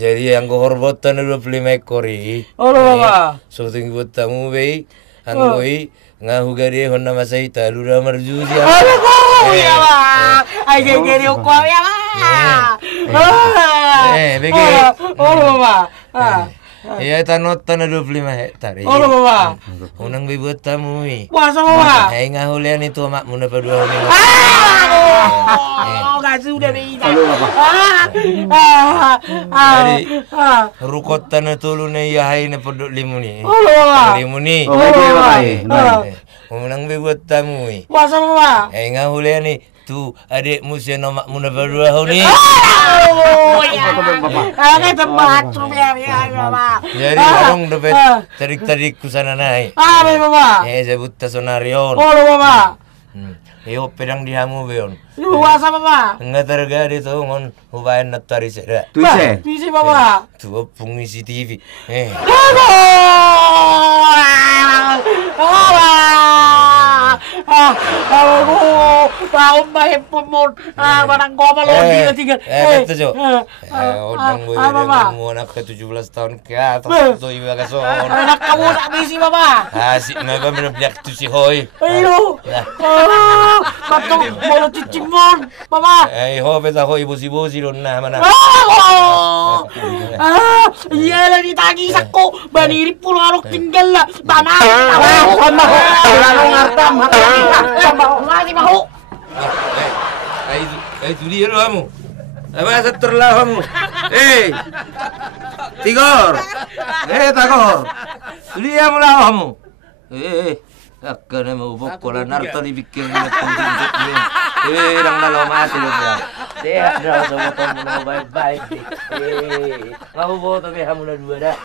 Jadi yang kehormatan 25 ekor i. Oh Bapak. Suting buat tamu be, anggoi ngahu gade honna masaita lura marjuzi. Aduh kok ya Pak. Ayo gini kok ya Pak. Begi. Oh Bapak. Iya tanot tanah 25 hektar. Oh Bapak. Unang be buat tamu i. Puasa Bapak. Hai ngahulian itu mak muna pa 2 minggu. Oh, gak sudah bisa. Jadi rukot tanah tulu na iya hai na podok limuni. Oh Bapak. Limuni. Oh, Bapak. Unang be buat tamu i. Puasa Bapak. Hai ngahulian ni tu adik musia nomak muna pa 2 hari. Oh ya. Ada tempat ya Bapak. Jadi orang dapat tarik-tarik ku sana naik. Bapak. Sebut tasonarion. Oh Bapak. Iyo pedang dihamu beon. Puasa Bapak. Enggak tergadi tuh ngon hubain natari seda. Tuise. Bisa Bapak. Tuh pengisi TV. Tahun bahaya pemon, barang goma lagi tiga. Betul Jo. Odang gue mau anak ke 17 tahun ke atas tuh ibu agak son. Anak kamu tak bisi Bapak. Asik naga bener-bener tuh si Hoi. Ayo, betul mau cicimon, Bapak. Ho beta Hoi bosi-bosi don nah mana. Iya lah ditagi sakko, baniri pulau arok tinggal lah, tanah. Sama lalu ngartam. Masih mau. Itu dia lo kamu. Apa seterlah kamu? Tigor. Tagor. Dia mula kamu. Akan mau bokolan narto dibikin tunjuk dia. Orang dalam mati lo dia. Dia ada sama kamu baik-baik. Kamu bawa tapi kamu udah 2 dah.